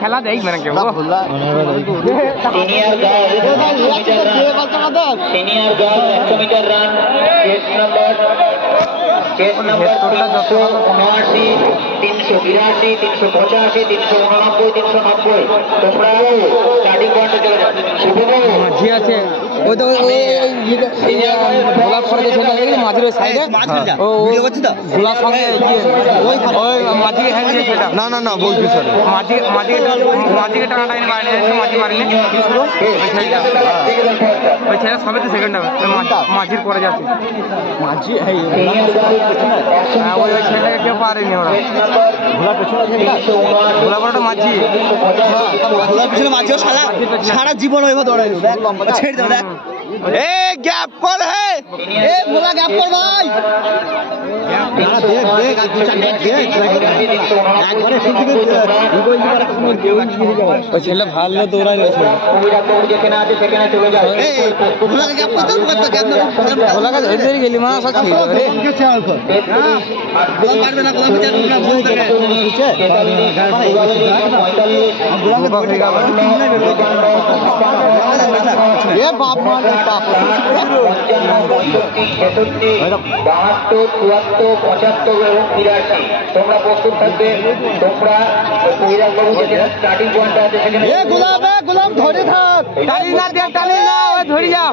খেলা দেখবে না কেউ senior girl 100 metre run chest number 379 382 385 389 390 তোমরা স্টার্টিং পয়েন্টে চলে যাও শুভবাবু মাঝি আছে ওই তো গোলাপ করে ছেলে দেখি মাঝির ওই সাইডে ও ভিডিও করছিস তো গোলাপ সঙ্গে ওই মাঝি হ্যাঁ সেটা না না না বলবি স্যার মাঝিকে টাকাটা এনে বাইরে মাঝি মারিনি ওই ছেলে সবে তো সেকেন্ড হবে মাঝির পরে যাচ্ছে মাঝি ওই ছেলেটাকে কেউ পারেনি ওরা গোলা পড়াটা মাঝি মাঝিও সারা জীবন ওইভাবে দৌড়াই ছেড়ে দেবে দেখ এ গ্যাপ কর হে এ ভোলা গ্যাপ কর ভাই ওই ছেলে ভালো দৌড়াই রয়েছে গেলি মা সব তোমরা প্রস্তুত থাকবে তোমরা স্টার্টিং পয়েন্ট আছে সেখানে গোলাম ধরে থাক টানি না ধরে যা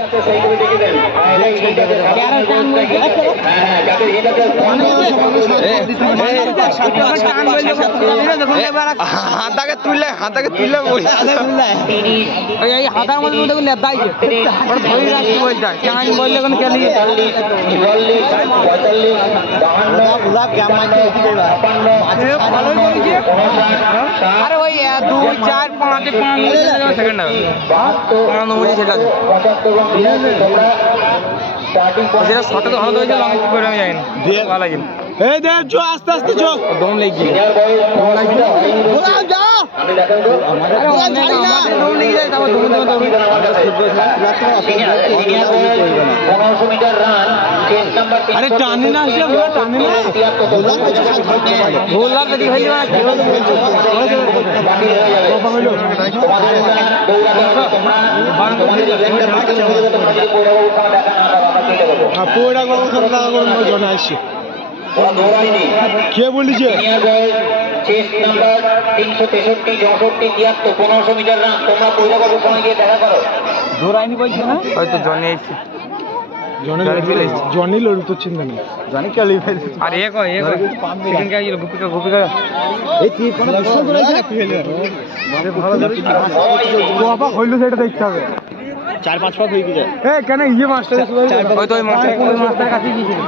হাতাকে তুললে এই হাতার মধ্যে দেখুন লেদাইছে ধরে রাখছি বলতে কেন বললে কোনো খেলি আরে ওই 2 4 5 সেকেন্ড সেটা শটে তো ভালো হয়েছে লং কি করে আমি জানি না ভালো লাগে এই দেখ জো আস্তে আস্তে জো দম লেগে গিয়ে গোলাম যা দম লেগে যায় তারপর দম আরে টানি না আসলে টানি না গোলার পেটি খেলি না কে বলিছে চেস নাম্বার 363 64 73 1500 মিটার রান তোমরা পয়লা কত সময় গিয়ে দেখা করো দৌড়াইনি বলছি না হয়তো জনি এসেছে জনি লড়ু তো চিন্তা নেই জনি কে লিয়ে ফেল আর এক সেকেন্ড কে গুপিকা এই তুই কোন বিশ্ব করে ভালো বাবা হইলো সেটা দেখতে হবে 4-5 পা হয়ে গেছে কেন ইয়ে মাস্টার ওই তো ওই মাস্টার কাছে গিয়েছিল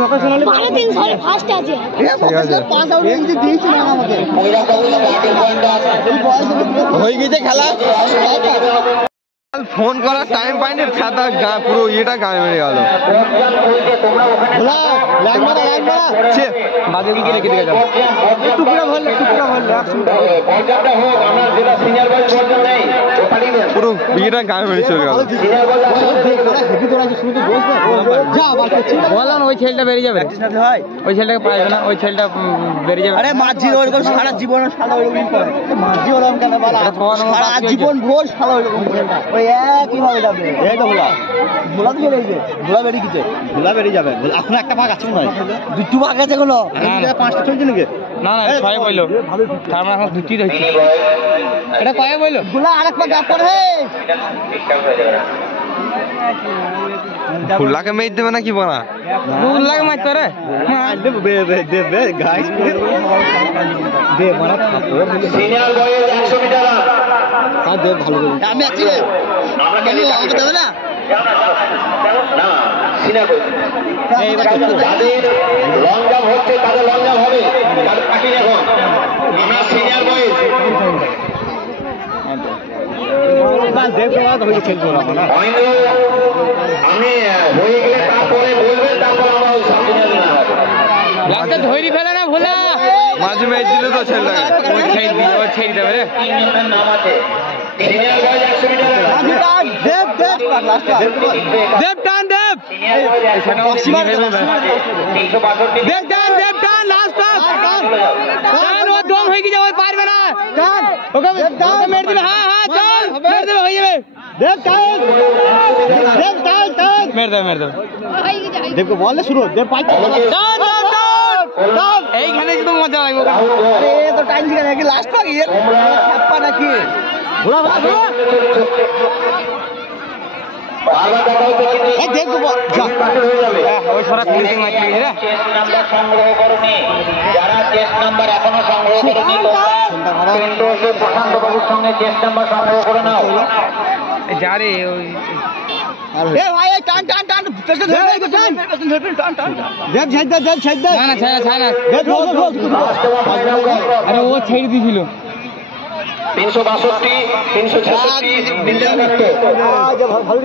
ভোকেশনালি 300 ফার্স্ট আছে পাস আউট এনজি দিয়েছে না আমাকে হয়ে গেছে খেলা ফোন করার টাইম পাইনি ফেতা পুরো ইয়েটা গায়ে মেরে গেল বাজে দিকে রেখে দিয়ে যাবো টুকরা ভরলে পুরো ইয়েটা গায়ে মেরে চলে গেল বললাম ওই ছেলেটা বেরিয়ে যাবে ওই ছেলেটাকে পাইবে না ওই ছেলেটা বেরিয়ে যাবে আরে মাঝি ওরকম সারা জীবন সারা ওরকম করে মাঝি ওরকম কেন বলা সারা জীবন ভোর সারা ওরকম করে ওই একই ভাবে যাবে এই তো ভোলা তো বেরিয়ে গেছে ভোলা বেরিয়ে যাবে এখন একটা ভাগ আছে নয় দুটো ভাগ আছে কোনো পাঁচটা চলছে নাকি না না ছয় বললো তার মানে এখন দুটি রয়েছে এটা কয়ে বললো ভোলা আরেক ভাগ গাপ করে ফুল্লাকে মেয়ে দেবে না কি বলা ফুল্লাকে মারতে রে আমি আছি দেবে না যাদের লং জাম্প হচ্ছে তাদের লং জাম্প হবে তাদের কাটিং এখন আমরা সিনিয়র বয়েজ আমি হয়ে গেলে তারপরে বলবেন তারপর আমরা ওই সামনে ধৈরি ফেলে না ভোলা মাঝে মেয়ে দিলে তো ছেলেটাকে ছেড়ে দেবে রে নাম আছে সিনিয়র বয়েজ 100 মিটার দেব টান দেব সিনিয়র বয়েজ 362 দেব টান লাস্ট টান ওকে মেরে দিবে হ্যাঁ হ্যাঁ চল মেরে দিবে হয়ে যাবে দেব টান দেব টান টান মেরে দেবে দেবকে বললে শুরু দেব পাঁচ টান টান টান এইখানে কিন্তু মজা লাগবে আরে তো টাইম দিকে নাকি লাস্ট পাকি ছাপ্পা নাকি ঘোড়া ঘোড়া এই দেব যা ওই সরা ফিনিশিং মারতে গেছে রে চেস নাম্বার সংগ্রহ করনি যারা চেস নাম্বার এখনো সংগ্রহ করনি তোমরা কিন্তু প্রশান্ত বাবুর সঙ্গে চেস নাম্বার সংগ্রহ করে নাও যা রে ওই এ ভাই টান টান টান চল টান টান দেব ছাইদ দেব ছাইদ না না ছাই না দেব আরে ও ছেড়ে দিছিল 362 366 ভালো